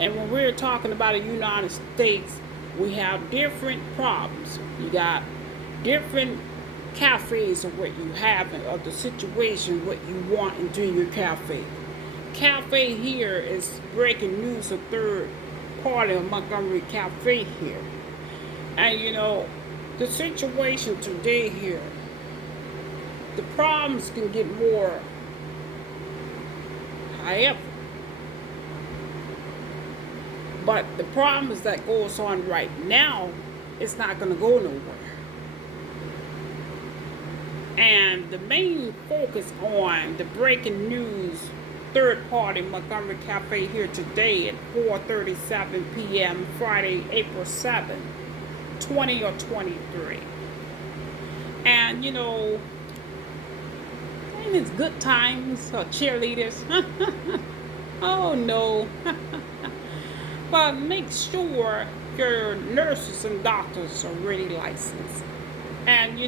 And when we're talking about the United States, we have different problems. You got different cafes of what you have of the situation, what you want into your cafe. Cafe here is breaking news, a third party of Montgomery Cafe here. And the situation today here, the problems can get more. However, but the problems that goes on right now, it's not going to go nowhere. And the main focus on the breaking news third party Montgomery Cafe here today at 4:37 p.m. Friday, April 7th, 20 or 23. And and it's good times or cheerleaders. Oh no. But make sure your nurses and doctors are really licensed. And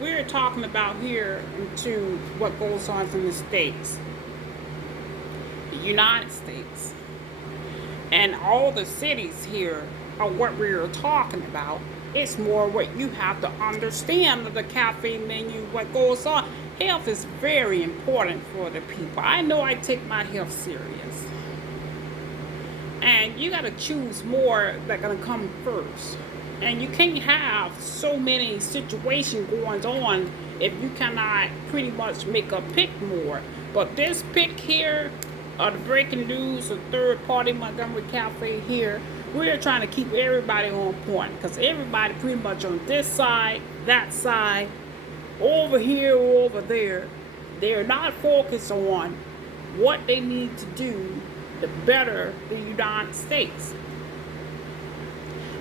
we're talking about here into what goes on in the States, the United States, and all the cities here are what we're talking about. It's more what you have to understand of the cafe menu, what goes on. Health is very important for the people. I know I take my health serious. And you got to choose more that's going to come first. And you can't have so many situations going on if you cannot pretty much make a pick more. But this pick here, the breaking news, the third party Montgomery Cafe here, we're trying to keep everybody on point. Because everybody pretty much on this side, that side, over here, over there, they're not focused on what they need to do to better the United States.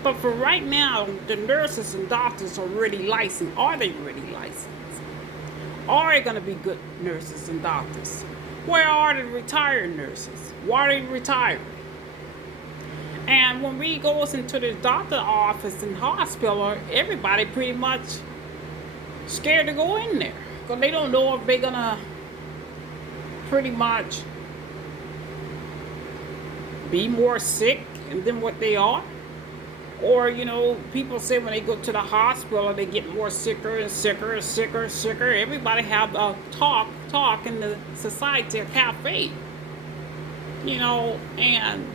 But for right now, the nurses and doctors are really licensed. Are they really licensed? Are they going to be good nurses and doctors? Where are the retired nurses? Why are they retiring? And when we go into the doctor office and hospital, everybody pretty much scared to go in there. Because they don't know if they're going to pretty much be more sick than what they are. Or, people say when they go to the hospital, they get more sicker and sicker and sicker and sicker. Everybody have a talk in the society, a cafe. And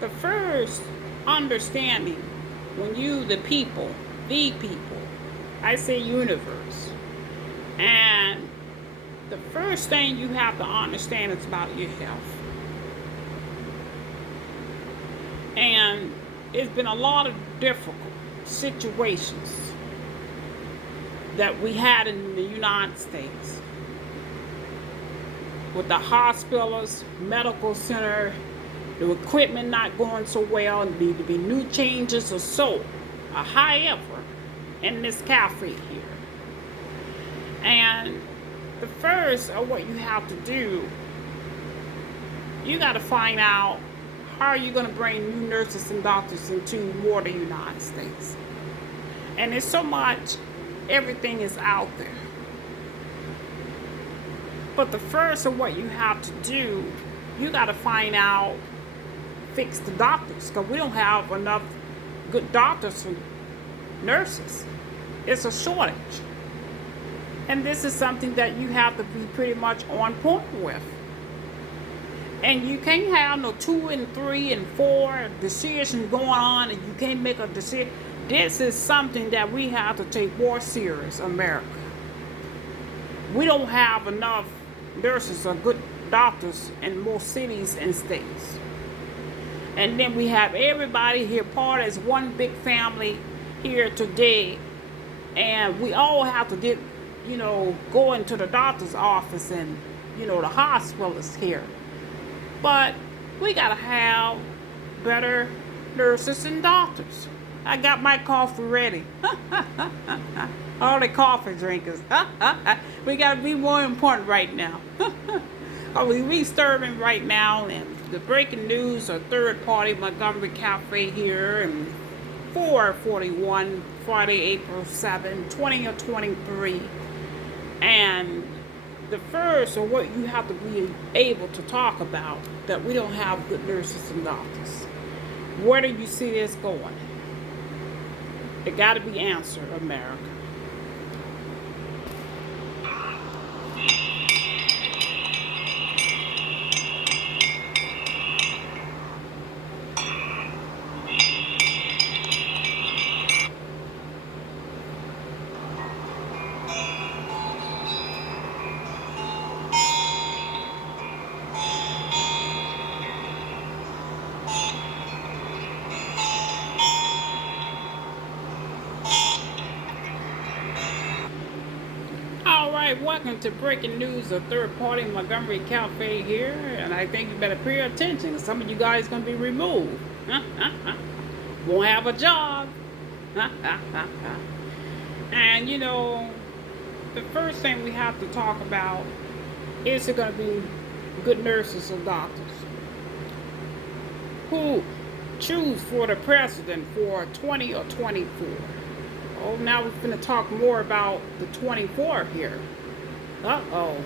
the first understanding, when you, the people, I say universe. And the first thing you have to understand is about your health. And it's been a lot of difficult situations that we had in the United States with the hospitals, medical center, the equipment not going so well, and need to be new changes or so. However, in this cafe here. And the first of what you have to do, you got to find out how are you going to bring new nurses and doctors into more of the United States. And there's so much, everything is out there. But the first of what you have to do, you got to find out, fix the doctors, because we don't have enough good doctors and nurses. It's a shortage. And this is something that you have to be pretty much on point with. And you can't have no 2 and 3 and 4 decisions going on, and you can't make a decision. This is something that we have to take more serious, America. We don't have enough nurses or good doctors in most cities and states. And then we have everybody here part as one big family here today. And we all have to get, go into the doctor's office and, the hospital is here. But we got to have better nurses and doctors. I got my coffee ready. All the coffee drinkers. We got to be more important right now. We starving right now, and the breaking news, a third party Montgomery Cafe here, and 4:41 Friday, April 7, 20 or 23. And the first, or what you have to be able to talk about, that we don't have good nurses and doctors. Where do you see this going? It got to be answered, America. All right, welcome to Breaking News, a third-party Montgomery Cafe here, and I think you better pay attention. Some of you guys going to be removed. Won't have a job. And, the first thing we have to talk about is it going to be good nurses or doctors who choose for the president for 20 or 24. Oh, now we're going to talk more about the 24 here. Uh-oh.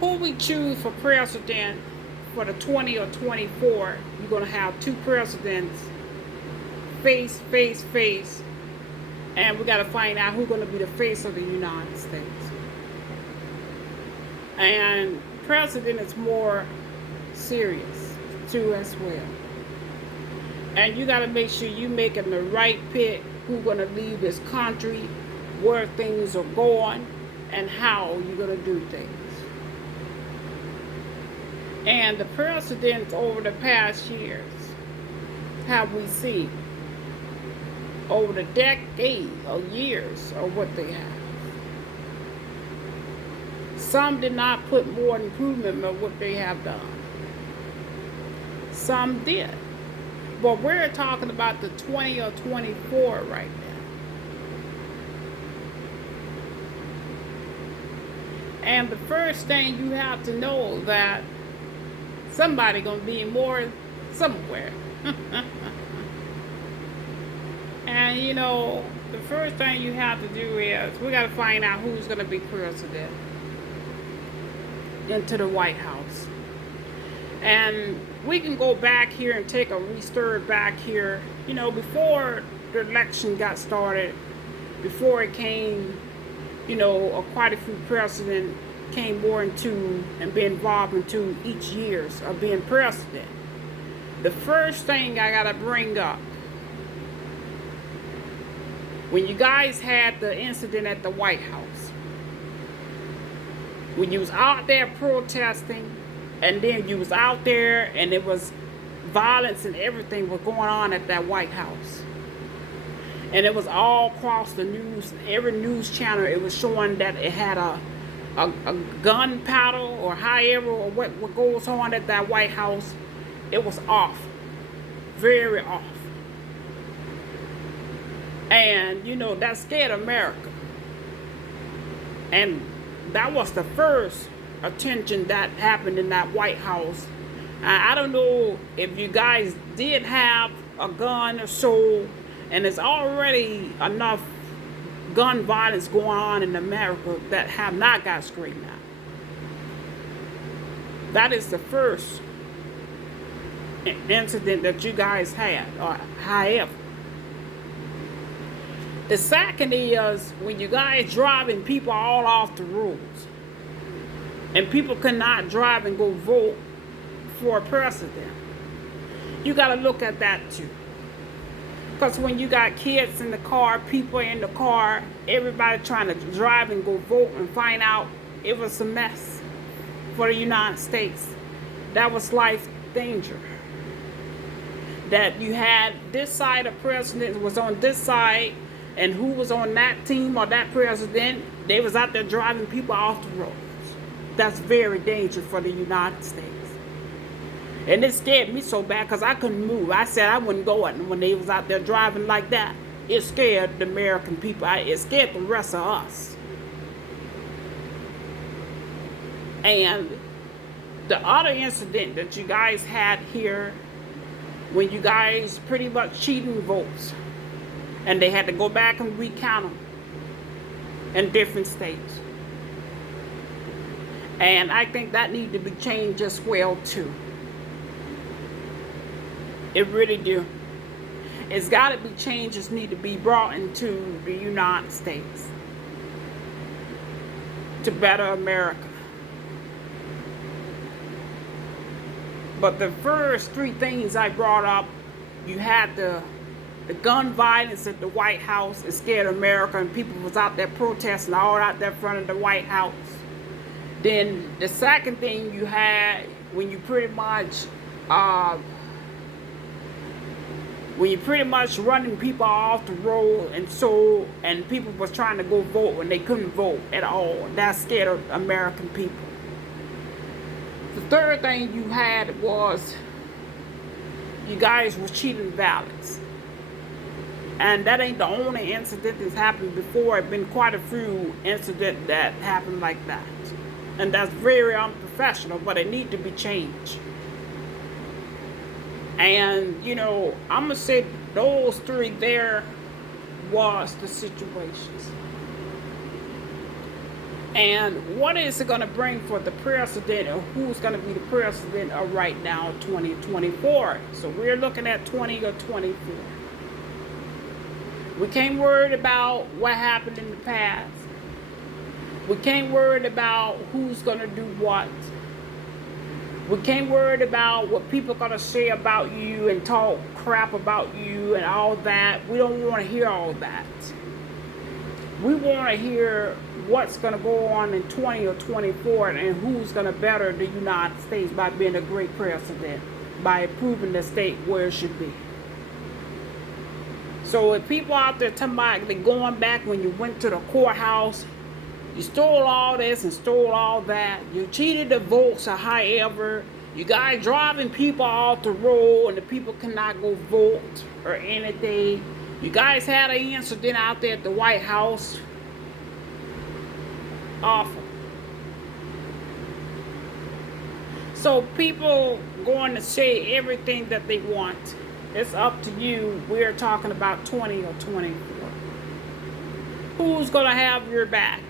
Who we choose for president for the 20 or 24, you're going to have two presidents face, and we got to find out who's going to be the face of the United States. And president is more serious, too, as well. And you got to make sure you making the right pick who's going to lead this country, where things are going, and how you're going to do things. And the presidents over the past years, have we seen, over the decade or years of what they have. Some did not put more improvement on what they have done. Some did. But we're talking about the 20 or 24 right now. And the first thing you have to know that somebody gonna be more somewhere. And the first thing you have to do is we gotta find out who's gonna be president into the White House. And we can go back here and take a restir back here. Before the election got started, before it came, quite a few presidents came more into and be involved into each years of being president. The first thing I gotta bring up, when you guys had the incident at the White House, when you was out there protesting, and then you was out there and it was violence and everything was going on at that White House. And it was all across the news, every news channel, it was showing that it had a gunpowder or however, or what goes on at that White House. It was off, very off. And, that scared America. And that was the first attention that happened in that White House. I don't know if you guys did have a gun or so, and there's already enough gun violence going on in America that have not got straightened out. That is the first incident that you guys had, or however. The second is when you guys driving people all off the roads. And people cannot drive and go vote for a president. You got to look at that too. Because when you got kids in the car, people in the car, everybody trying to drive and go vote and find out it was a mess for the United States. That was life danger. That you had this side of president was on this side, and who was on that team or that president, they was out there driving people off the road. That's very dangerous for the United States. And it scared me so bad because I couldn't move. I said I wouldn't go when they was out there driving like that. It scared the American people. It scared the rest of us. And the other incident that you guys had here, when you guys pretty much cheating votes, and they had to go back and recount them in different states. And I think that needs to be changed as well too. It really do. It's got to be changes need to be brought into the United States to better America. But the first three things I brought up, you had the gun violence at the White House. It scared America, and people was out there protesting all out there in front of the White House. Then the second thing you had when you pretty much running people off the road, and people was trying to go vote when they couldn't vote at all. That scared American people. The third thing you had was you guys were cheating ballots. And that ain't the only incident that's happened before. It's been quite a few incidents that happened like that. And that's very unprofessional, but it needs to be changed. And, I'm going to say those three there was the situations. And what is it going to bring for the president, or who's going to be the president of right now, 2024? So we're looking at 20 or 24. We can't worry about what happened in the past. We can't worry about who's going to do what. We can't worry about what people are going to say about you and talk crap about you and all that. We don't want to hear all that. We want to hear what's going to go on in 20 or 24 and who's going to better the United States by being a great president, by improving the state where it should be. So if people out there talking about they going back when you went to the courthouse, you stole all this and stole all that, you cheated the votes or however, you guys driving people off the road and the people cannot go vote or anything. You guys had an incident out there at the White House. Awful. So people going to say everything that they want. It's up to you. We're talking about 20 or 24. Who's going to have your back?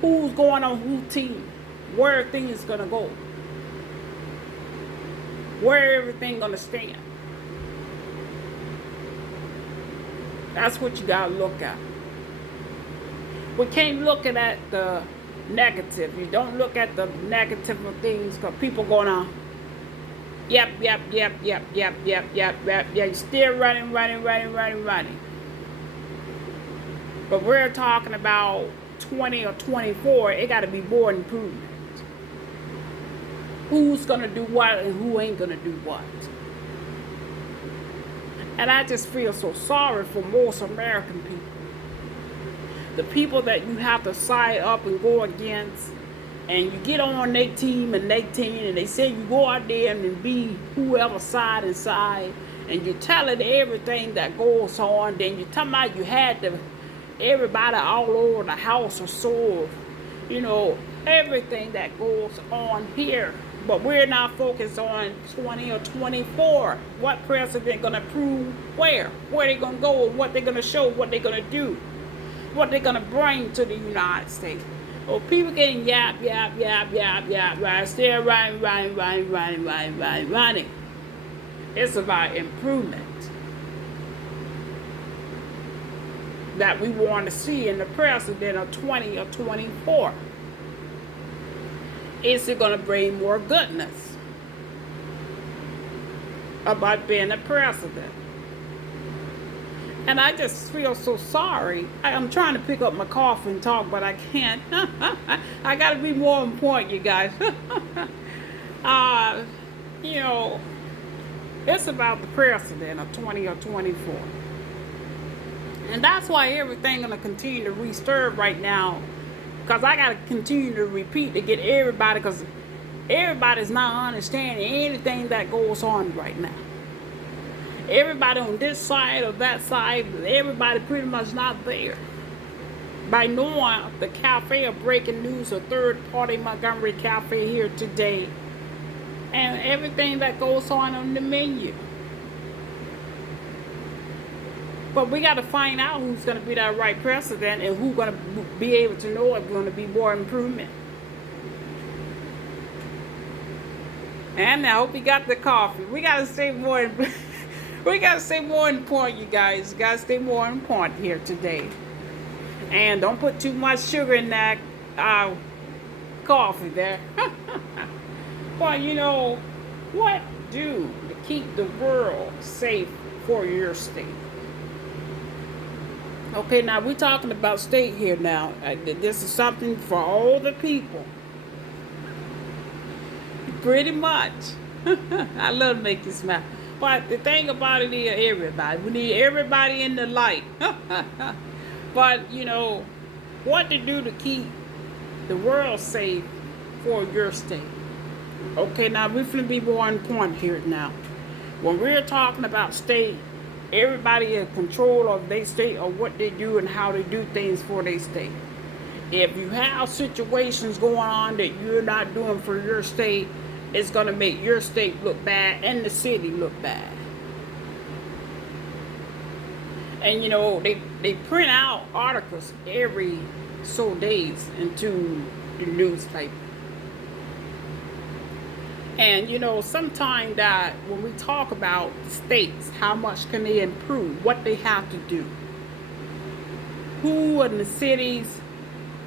Who's going on whose team? Where things going to go? Where everything going to stand? That's what you got to look at. We can't look at the negative. You don't look at the negative of things because people going on. Yep. You're still running. But we're talking about 20 or 24. It got to be more improvement. Who's going to do what and who ain't going to do what. And I just feel so sorry for most American people. The people that you have to side up and go against, and you get on their team and they say you go out there and be whoever side and side, and you tell it everything that goes on, then you talking about you had everybody all over the house or so, everything that goes on here. But we're not focused on 20 or 24. What president going to prove where they going to go, and what they're going to show, what they're going to do, what they're going to bring to the United States. Well, people getting yap, right? Still running. It's about improvement that we want to see in the president of 20 or 24. Is it going to bring more goodness about being a president? And I just feel so sorry. I'm trying to pick up my coffee and talk, but I can't. I got to be more on point, you guys. It's about the president of 20 or 24. And that's why everything going to continue to restir right now. Because I got to continue to repeat to get everybody, because everybody's not understanding anything that goes on right now. Everybody on this side or that side, everybody pretty much not there. By knowing the cafe of breaking news, a third-party Montgomery cafe here today, and everything that goes on the menu. But we got to find out who's going to be that right president and who's going to be able to know if there's going to be more improvement. And I hope you got the coffee. We gotta stay more. We gotta stay more in point, you guys. Gotta stay more in point here today. And don't put too much sugar in that uh, coffee there. But what do to keep the world safe for your state? Okay, now we're talking about state here now. This is something for all the people. Pretty much. I love to make you smile. But the thing about it is everybody. We need everybody in the light. But, what to do to keep the world safe for your state. Okay, now we're going to be more on point here now. When we're talking about state, everybody in control of their state or what they do and how they do things for their state. If you have situations going on that you're not doing for your state, it's going to make your state look bad and the city look bad. And they print out articles every so days into the newspaper. And sometimes that when we talk about the states, how much can they improve, what they have to do, who in the cities,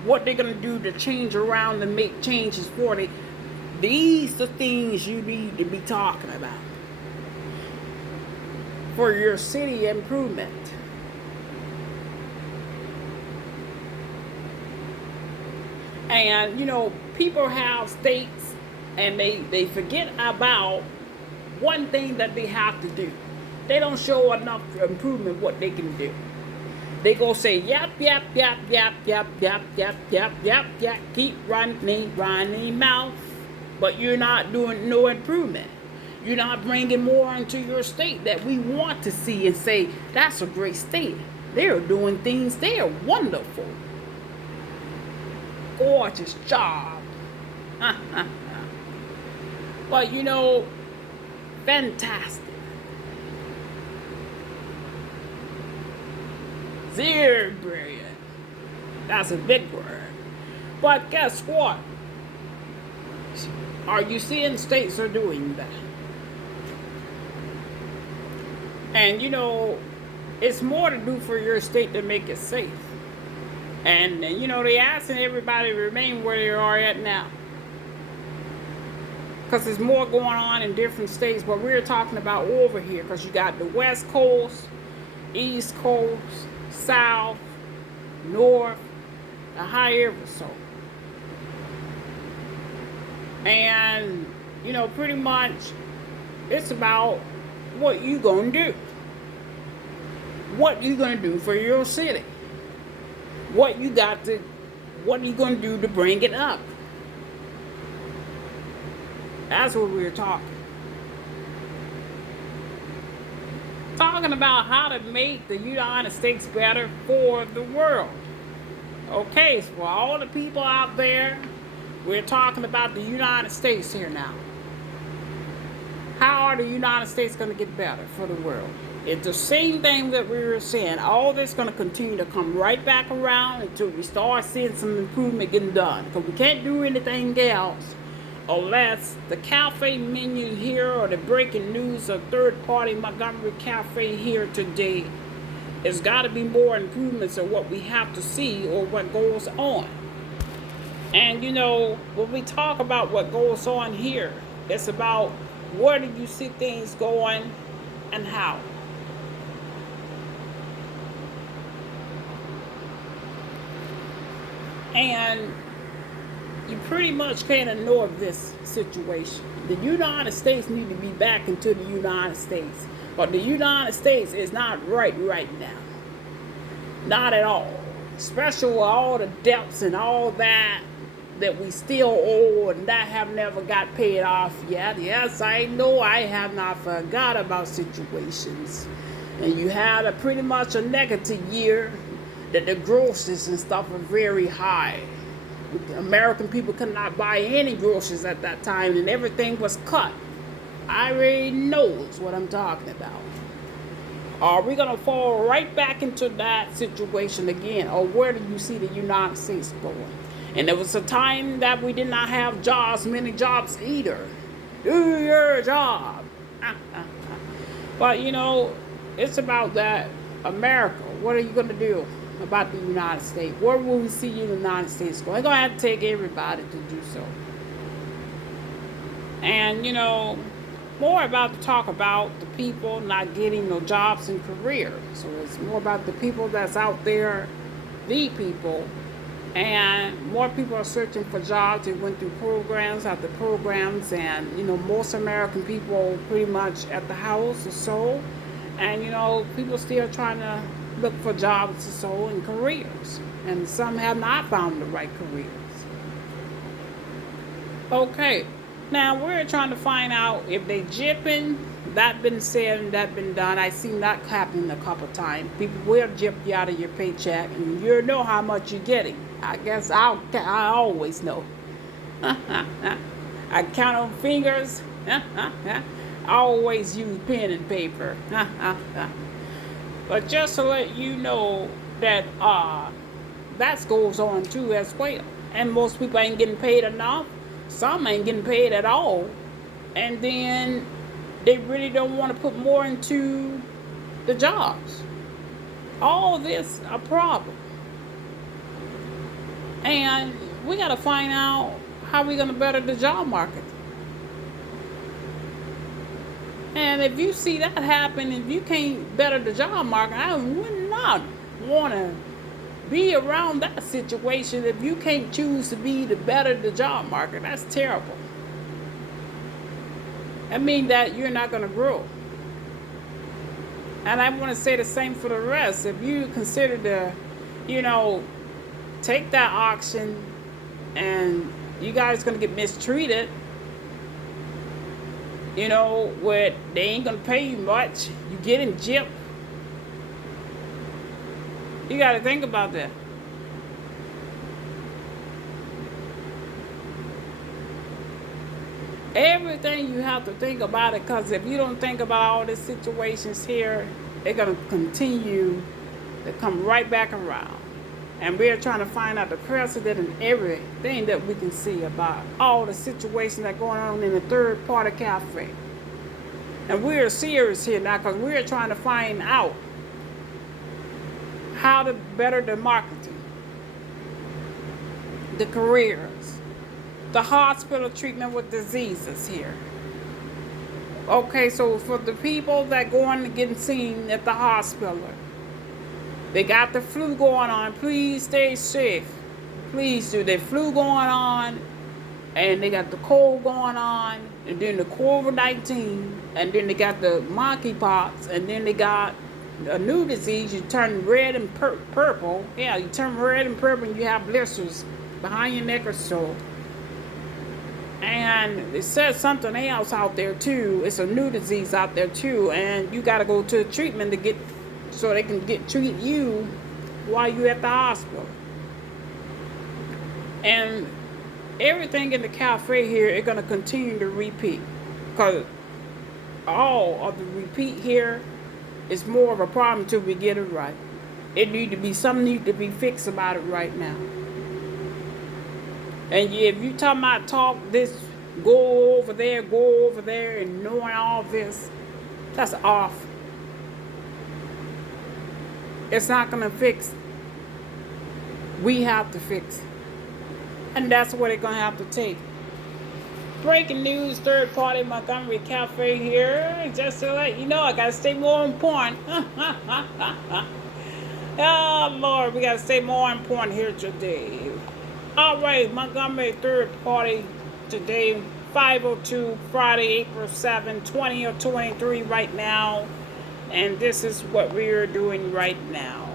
what they're going to do to change around and make changes for them. These are things you need to be talking about for your city improvement. And people have states and they forget about one thing that they have to do. They don't show enough improvement what they can do. They go say yap yap yap yap yap yap yap yap yap yap, keep running mouth, but you're not doing no improvement. You're not bringing more into your state that we want to see and say that's a great state. They're doing things. They are wonderful. Gorgeous job. But fantastic. Very brilliant. That's a big word. But guess what? Are you seeing states are doing that? And it's more to do for your state to make it safe. And they're asking everybody to remain where they are at now. Because there's more going on in different states, but we're talking about over here. Because you got the West Coast, East Coast, South, North, the higher so. And, pretty much it's about what you gonna do. What you gonna do for your city. What are you gonna do to bring it up? That's what we're talking. Talking about how to make the United States better for the world. Okay, so for all the people out there, we're talking about the United States here now. How are the United States going to get better for the world? It's the same thing that we were saying. All this going to continue to come right back around until we start seeing some improvement getting done. Because we can't do anything else unless the cafe menu here or the breaking news of third-party Montgomery cafe here today. There's got to be more improvements of what we have to see or what goes on. And when we talk about what goes on here, it's about where do you see things going and how. And you pretty much can't ignore this situation. The United States need to be back into the United States. But the United States is not right now. Not at all. Especially with all the debts and all that we still owe and that have never got paid off yet. Yes, I know I have not forgot about situations. And you had pretty much a negative year that the groceries and stuff were very high. American people could not buy any groceries at that time and everything was cut. I already knows what I'm talking about. Are we going to fall right back into that situation again? Or where do you see the United States going? And there was a time that we did not have jobs, many jobs either. Do your job. But it's about that America. What are you going to do about the United States? Where will we see you in the United States go? They're going to have to take everybody to do so. And, more about to talk about the people not getting no jobs and careers. So it's more about the people that's out there, the people. And more people are searching for jobs. They went through programs after programs. And, most American people pretty much at the house or so. And, people still trying to look for jobs or so and careers. And some have not found the right careers. Okay. Now we're trying to find out if they jipping. That been said and that been done. I seen that happen a couple times. People will jip you out of your paycheck, and you know how much you're getting. I guess I always know. I count on fingers. I always use pen and paper. But just to let you know that that goes on too as well. And most people ain't getting paid enough. Some ain't getting paid at all. And then they really don't want to put more into the jobs. All this a problem. And we got to find out how we're going to better the job market. And if you see that happen, if you can't better the job market, I would not want to be around that situation if you can't choose to be to better the job market. That's terrible. That means that you're not going to grow. And I want to say the same for the rest. If you consider to, take that auction and you guys going to get mistreated, where they ain't going to pay you much, you get in gypped. You got to think about that. Everything you have to think about it, because if you don't think about all the situations here, they're going to continue to come right back around. And we're trying to find out the precedent and everything that we can see about all the situations that are going on in the third party cafe. And we're serious here now because we're trying to find out how to better the marketing, the careers, the hospital treatment with diseases here. Okay, so for the people that going to get seen at the hospital, they got the flu going on, please stay safe. Please do. The flu going on, and they got the cold going on, and then the COVID-19, and then they got the monkeypox, and then they got a new disease. You turn red and purple. Yeah, you turn red and purple, and you have blisters behind your neck or so. And it says something else out there too. It's a new disease out there too, and you got to go to treatment to get, so they can treat you while you're at the hospital. And everything in the cafe here is going to continue to repeat, because all of the repeat here is more of a problem until we get it right. Something need to be fixed about it right now. And if you talking about talk this, go over there, and knowing all this, that's off. It's not going to fix it. We have to fix it. And that's what it's going to have to take. Breaking news, third party Montgomery Cafe here. Just to let you know, I got to stay more important. Oh, Lord, we got to stay more important here today. All right, Montgomery third party today, 5:02, Friday, April 7, 20 or 23 right now. And this is what we are doing right now.